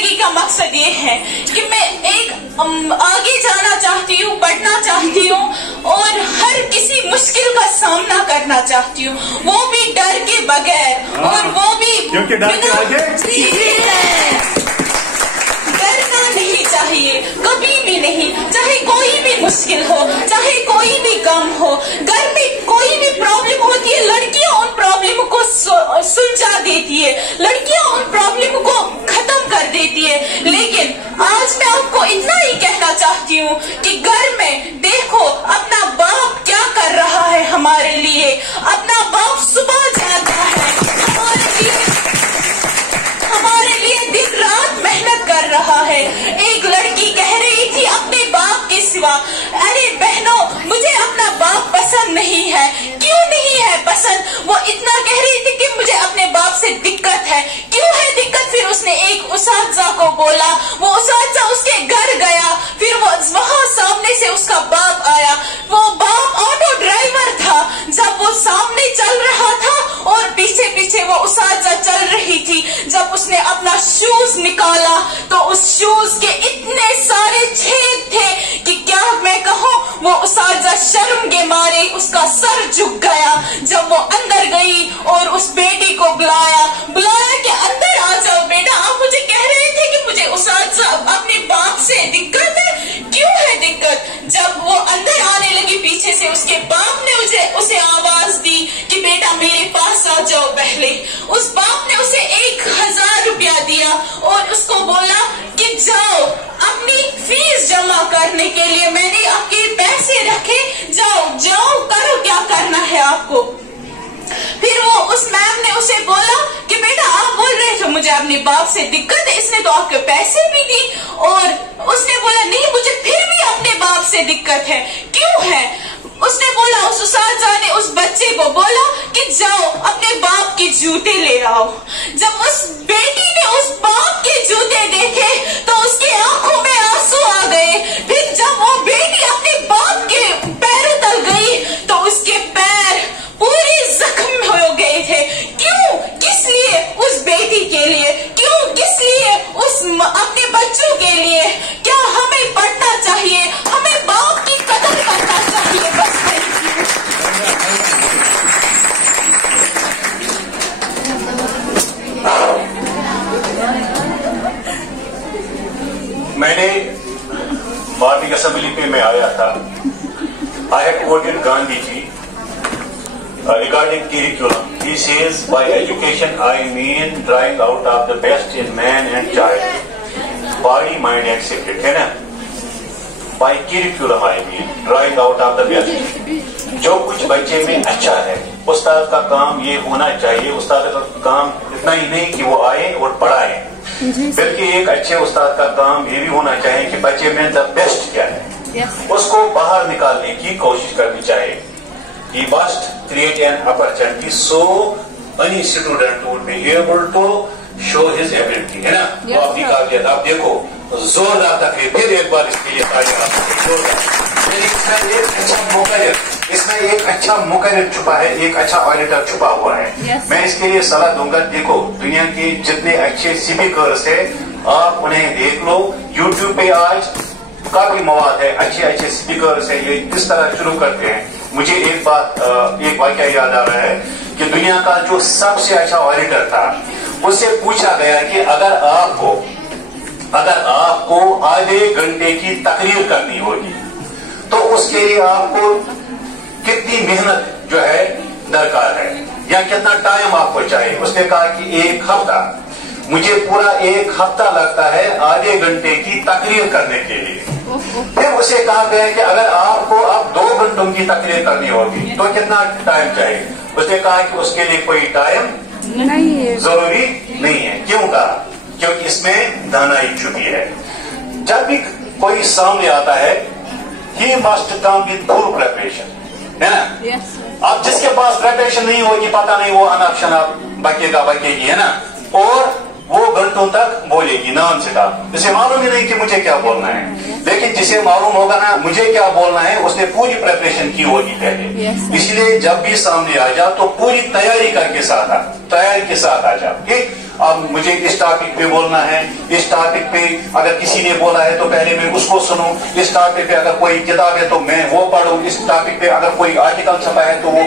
زندگی کا مقصد یہ ہے کہ میں ایک آگے جانا چاہتی ہوں، پڑھنا چاہتی ہوں اور ہر کسی مشکل کا سامنا کرنا چاہتی ہوں، وہ بھی ڈر کے بغیر، اور وہ بھی ڈرنا نہیں چاہیے کبھی بھی نہیں، چاہے کوئی بھی مشکل ہو، چاہے کوئی بھی غم ہو، گھر میں کوئی بھی پرابلم ہوتی ہے، لڑکیاں ان پرابلم کو سلجھا دیتی ہے، لڑکیاں ان پرابلم کو ختم کر دیتی ہے۔ لیکن آج میں آپ کو اتنا ہی کہنا چاہتی ہوں کہ گھر میں دیکھو اپنا باپ کیا کر رہا ہے ہمارے لیے، اپنا باپ صبح جاتا ہے ہمارے لیے دن رات محنت کر رہا ہے۔ ایک لڑکی کہہ رہی تھی اپنے باپ کے سوا، ارے بہنوں مجھے اپنا باپ پسند نہیں ہے۔ کیوں نہیں ہے پسند؟ وہ اتنا کہہ رہی تھی کہ مجھے اپنے باپ سے دقت ہے۔ کیوں ہے دقت؟ پھر اس نے ایک اساتذہ کو بولا، وہ اساتذہ اس کے گھر گیا، پھر وہ وہاں سامنے سے اس کا باپ آیا، وہ باپ آٹو ڈرائیور تھا، جب وہ سامنے چل رہا تھا اور پیچھے پیچھے وہ اساتذہ چل رہی تھی، جب اس نے اپنا شوز نکالا تو اس شوز کے اتنے سارے چھید تھے کہ کیا میں کہوں، وہ اساتذہ شرم کے مارے اس کا سر جھک گیا۔ جب وہ اندر گئی اور اس بیٹی کو بلایا کہ اندر آ جاؤ بیٹا، آپ مجھے کہہ رہے تھے کہ مجھے اساتذہ اپنے باپ سے دقت ہے، کیوں ہے دقت؟ جب وہ اندر آنے لگی پیچھے سے، اس کے باپ نے اسے آواز دی کہ بیٹا میرے پاس آ جاؤ پہلے۔ اس باپ نے اسے 1000 روپیہ دیا اور اس کو بولا کہ جاؤ اپنی فیس جمع کرنے کے لیے میں نے آپ کے پیسے رکھے، جاؤ کرو کیا کرنا ہے آپ کو۔ پھر وہ اس میم نے اسے بولا کہ بیٹا آپ بول رہے تھے مجھے اپنے باپ سے دقت ہے، اس نے تو آپ کے پیسے بھی دی، اور اس نے بولا نہیں مجھے پھر بھی اپنے باپ سے دقت ہے، کیوں ہے؟ اس نے بولا، اس اساتذہ نے اس بچے کو بولا کہ جاؤ اپنے باپ کے جوتے لے آؤ۔ جب اس بیٹی نے اس باپ کے جوتے دیکھے تو اس کی آنکھوں میں آنسو آ گئے۔ پھر جب وہ بیٹی اپنے باپ کے پیروں تل گئی تو اس کے پیر پورے زخم ہو گئے تھے۔ کیوں؟ کس لیے؟ اس بیٹی کے لیے۔ کیوں؟ کس لیے؟ اپنے بچوں کے لیے۔ کیا ہمیں پڑھنا چاہیے، ہمیں باپ کی قدر کرنا چاہیے، بس میں نے مارننگ اسمبلی پہ میں آیا تھا، I had quoted Gandhi ji regarding curriculum. He says, by education I mean drawing out of the best in man and child, body, mind and spirit. ہے نا؟ By curriculum I mean drawing out of the best. جو کچھ بچے میں اچھا ہے، استاد کا کام یہ ہونا چاہیے، استاد کا کام اتنا ہی نہیں کہ وہ آئے اور پڑھائے، بلکہ ایک اچھے استاد کا کام یہ بھی ہونا چاہیے کہ بچے میں دا بیسٹ کیا ہے، اس کو باہر نکالنے کی کوشش کرنی چاہیے۔ He must create an opportunity so any student would be able to show his ability. ہے نا؟ وہ اپنی قابلیت آپ دیکھو، زوردار تقریر، پھر ایک بار اس کے لیے اس میں ایک اچھا مقرر چھپا ہے، ایک اچھا آڈیٹر چھپا ہوا ہے۔ میں اس کے لیے صلاح دوں گا، دیکھو دنیا کے جتنے اچھے اسپیکرز ہیں آپ انہیں دیکھ لو، یوٹیوب پہ آج کافی مواد ہے، اچھے اچھے اسپیکرز ہیں، یہ کس طرح شروع کرتے ہیں۔ مجھے ایک واقعہ یاد آ رہا ہے کہ دنیا کا جو سب سے اچھا آڈیٹر تھا، اس سے پوچھا گیا کہ اگر آپ کو آدھے گھنٹے کی تقریر کرنی ہوگی تو اس کے لیے آپ کو کتنی محنت جو ہے درکار ہے، یا کتنا ٹائم آپ کو چاہیے؟ اس نے کہا کہ 1 ہفتہ، مجھے پورا 1 ہفتہ لگتا ہے آدھے گھنٹے کی تقریر کرنے کے لیے۔ پھر اسے کہا گیا کہ اگر آپ کو اب 2 گھنٹوں کی تقریر کرنی ہوگی تو کتنا ٹائم چاہیے؟ اس نے کہا کہ اس کے لیے کوئی ٹائم ضروری نہیں ہے۔ کیوں کہا؟ کیونکہ اس میں دانائی چھپی ہے۔ جب بھی کوئی سامنے آتا ہے he must come with full preparation، ہے نا؟ اب جس کے پاس پریپریشن نہیں ہوگی، پتہ نہیں وہ اناپ شناپ بکے گا بکے گی، ہے نا؟ اور वो घंटों तक बोलेगी नॉन स्टॉप, इसे मालूम ही नहीं कि मुझे क्या बोलना है। लेकिन जिसे मालूम होगा ना मुझे क्या बोलना है, उसने पूरी प्रिपरेशन की होगी पहले। इसलिए जब भी सामने आ जाओ तो पूरी तैयारी करके साथ आ, तैयारी के साथ आ जाओ। ठीक, अब मुझे इस टॉपिक पे बोलना है, इस टॉपिक पे अगर किसी ने बोला है तो पहले मैं उसको सुनूं, इस टॉपिक पे अगर कोई किताब है तो मैं वो पढूं, इस टॉपिक पे अगर कोई आर्टिकल छपा है तो वो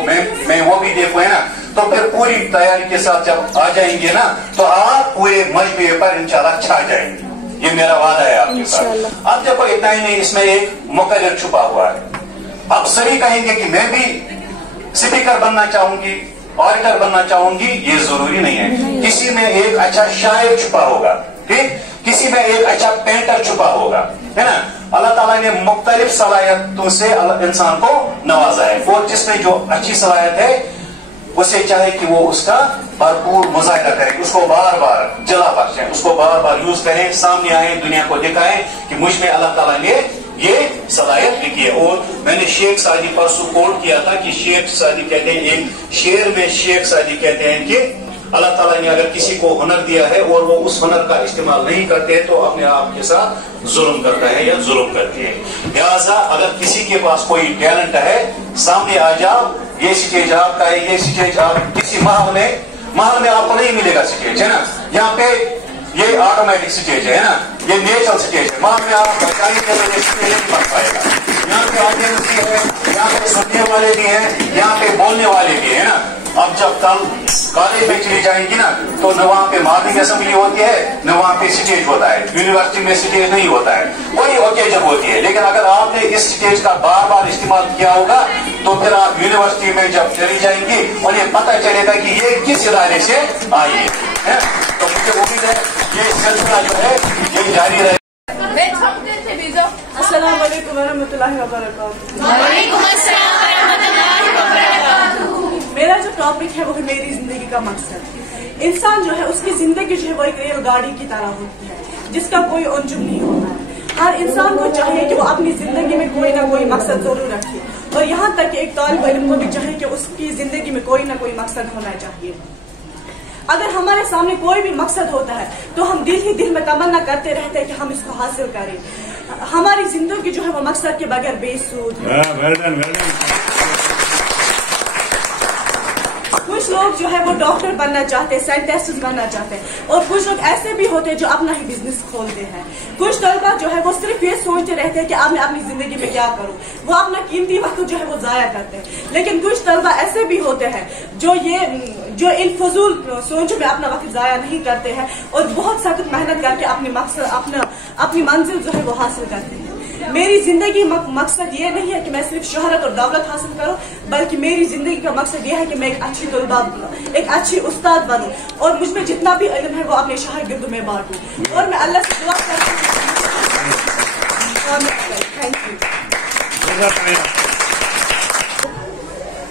मैं वो भी देखूं, है ना। तो फिर पूरी तैयारी के साथ जब आ जाएंगे ना तो आप पूरे मजबे पर इंशाल्लाह छा जाएंगे, ये मेरा वादा है आपके साथ। अब देखो इतना ही नहीं, इसमें एक मुकर्रर छुपा हुआ है। अब सभी कहेंगे कि मैं भी स्पीकर बनना चाहूंगी, ऑडिटर बनना चाहूंगी, ये जरूरी नहीं है। किसी में एक अच्छा शायर छुपा होगा, ठीक, किसी में एक अच्छा पेंटर छुपा होगा, है ना। अल्लाह ताला ने मुख्तलिफ सलाहियतों से इंसान को नवाजा है, और जिसमें जो अच्छी सलाहियत है उसे चाहे कि वो उसका भरपूर मुजाहिरा करें, उसको बार बार जला बख्शें, उसको बार बार यूज करें, सामने आए, दुनिया को दिखाएं कि मुझ में अल्लाह ताला ने ये सलाहियत लिखी है। और मैंने शेख सादी परसों कोट किया था कि शेख सादी कहते हैं, एक शेर में शेख सादी कहते हैं कि अल्लाह ताला ने अगर किसी को हुनर दिया है और वो उस हुनर का इस्तेमाल नहीं करते तो अपने आप के साथ जुल्म करता है या जुल्म करती है। लिहाजा अगर किसी के पास कोई टैलेंट है सामने आ जाओ, ये स्टेज आपका है, ये स्टेज आप किसी महल में आपको नहीं मिलेगा स्टेज, है ना। यहाँ पे ये ऑटोमेटिक स्टेज है ना, ये नेचुरल स्टेज है, महल में आप स्टेज नहीं बन पाएगा। यहाँ पे ऑडियंस भी है, यहाँ पे सुनने वाले भी हैं, यहाँ पे बोलने वाले भी है ना। अब जब कल कॉलेज में चली जाएंगी ना तो न वहाँ पे मॉर्निंग असेंबली होती है, न वहाँ पे स्टेज होता है, यूनिवर्सिटी में स्टेज नहीं होता है, कोई ओकेजन होती है। लेकिन अगर आपने इस स्टेज का बार बार इस्तेमाल किया होगा तो फिर आप यूनिवर्सिटी में जब चली जाएंगी उन्हें पता चलेगा कि ये किस इदारे से आई है। तो मुझे उम्मीद है ये सिलसिला जो है ये जारी रहे। अस्सलाम वालेकुम वरहमतुल्लाहि वबरकातुहू। वालेकुम अस्सलाम वरहमतुल्लाहि वबरकातुहू। मेरा जो टॉपिक है वो है मेरी जिंदगी का मकसद। इंसान जो है उसकी जिंदगी जो है वो एक रेलगाड़ी की तरह होती है जिसका कोई अंजुम नहीं होता है। हर इंसान को चाहिए कि वो अपनी जिंदगी में कोई ना कोई मकसद जरूर रखे, और यहाँ तक कि एक तालिब इल्म को भी चाहिए कि उसकी जिंदगी में कोई ना कोई मकसद होना चाहिए। अगर हमारे सामने कोई भी मकसद होता है तो हम दिल ही दिल में तमन्ना करते रहते हैं कि हम इसको हासिल करें। हमारी जिंदगी जो है वो मकसद के बगैर बेसूद है। कुछ लोग जो है वो डॉक्टर बनना चाहते हैं, साइंटिस्ट बनना चाहते हैं, और कुछ लोग ऐसे भी होते हैं जो अपना ही बिजनेस खोलते हैं। कुछ तलबा जो है वो सिर्फ ये सोचते रहते हैं कि अब मैं अपनी जिंदगी में क्या करूं, वो अपना कीमती वक्त जो है वो जाया करते हैं। लेकिन कुछ तलबा ऐसे भी होते हैं जो इन फजूल सोचों में अपना वक्त जाया नहीं करते हैं और बहुत सख्त मेहनत करके अपनी मंजिल जो है वो हासिल करते हैं। मेरी जिंदगी मकसद ये नहीं है कि मैं सिर्फ शोहरत और दौलत हासिल करूं, बल्कि मेरी जिंदगी का मकसद ये है कि मैं एक अच्छी तलबा बनूं, एक अच्छी उस्ताद बनूं, और मुझ में जितना भी इल्म है वो अपने शागिर्दों में बांटूं। और मैं अल्लाह से दुआ करती हूँ। Thank you.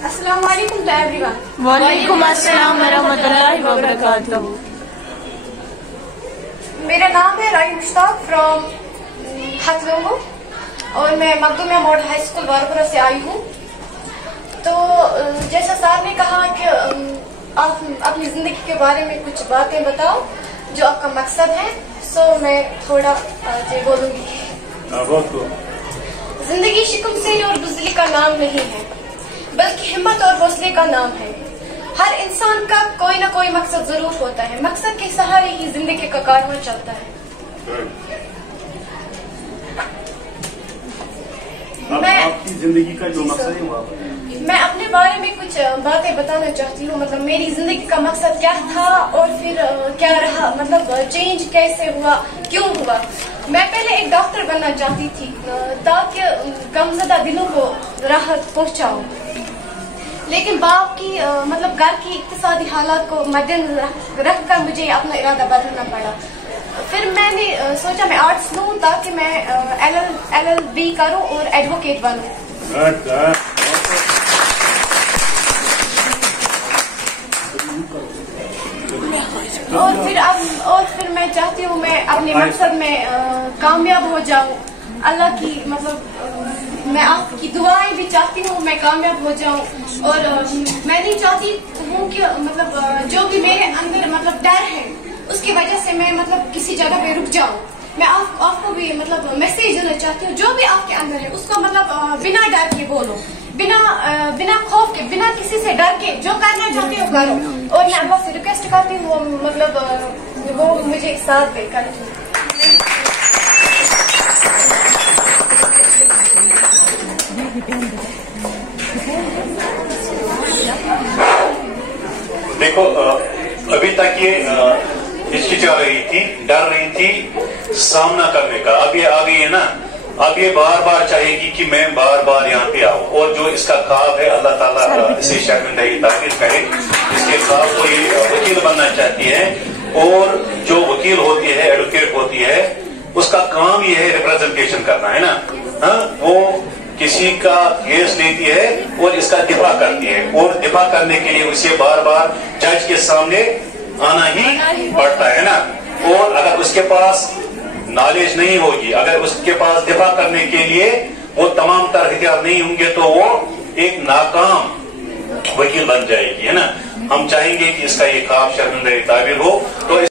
अस्सलाम वालेकुम टू एवरीवन। वालेकुम अस्सलाम वरहमतुल्लाहि वबरकातुहू। मेरा नाम है राई मुश्ताक फ्रॉम हथलोंगो और मैं मखदूमिया मॉडल हाई स्कूल वारपुरा से आई हूँ। तो जैसा सर ने कहा कि आप अपनी जिंदगी के बारे में कुछ बातें बताओ जो आपका मकसद है, सो मैं थोड़ा ये बोलूंगी। जिंदगी शिकम से और बुज़दिली का नाम नहीं है बल्कि हिम्मत और हौसले का नाम है। हर इंसान का कोई ना कोई मकसद जरूर होता है, मकसद के सहारे ही जिंदगी का कारवां चलता है। आपकी जिंदगी का जो मकसद है वो मैं अपने बारे में कुछ बातें बताना चाहती हूँ। मतलब मेरी जिंदगी का मकसद क्या था और फिर क्या रहा, मतलब चेंज कैसे हुआ, क्यों हुआ। मैं पहले एक डॉक्टर बनना चाहती थी ताकि गमज़दा दिलों को राहत पहुँचाऊँ, लेकिन बाप की मतलब घर की इक्तिसादी हालात को मद्देनजर रखकर मुझे अपना इरादा बदलना पड़ा। फिर मैंने सोचा मैं आर्ट्स लूँ ताकि मैं LLB करूँ और एडवोकेट बनूँ। और फिर मैं चाहती हूँ मैं अपने मकसद में कामयाब हो जाऊँ। अल्लाह की मतलब मैं आपकी दुआएं भी चाहती हूँ मैं कामयाब हो जाऊँ। और मैं नहीं चाहती हूँ कि मतलब जो भी मेरे अंदर मतलब डर है उसकी वजह से मैं मतलब किसी जगह पे रुक जाऊँ। मैं आपको भी मतलब मैसेज देना चाहती हूँ, जो भी आपके अंदर है उसको मतलब बिना डर के बोलो, बिना खौफ के, बिना किसी से डर के जो करना चाहते हो करो। और मैं अल्लाह से रिक्वेस्ट करती हूँ मतलब वो मुझे साथ दे कर। देखो अभी तक ये हिचकिचा रही थी, डर रही थी सामना करने का। अब ये आ गई है ना, अब ये बार बार चाहेगी कि मैं बार बार यहाँ पे आऊँ। और जो इसका ख्वाब है अल्लाह ताला इसे शर्मिंदगी ताकीद करे। इसके ख्वाब को ये वकील बनना चाहती है, और जो वकील होती है, एडवोकेट होती है, उसका काम ये है रिप्रेजेंटेशन करना, है ना। हाँ, वो किसी का केस लेती है और इसका दिफा करती है, और दिफा करने के लिए उसे बार बार जज के सामने आना ही पड़ता है ना। और अगर उसके पास नॉलेज नहीं होगी, अगर उसके पास दिफा करने के लिए वो तमाम तरह हथियार नहीं होंगे, तो वो एक नाकाम वकील बन जाएगी, है ना। हम चाहेंगे कि इसका ये ख्वाब शर्मिंदगी ताबीर हो। तो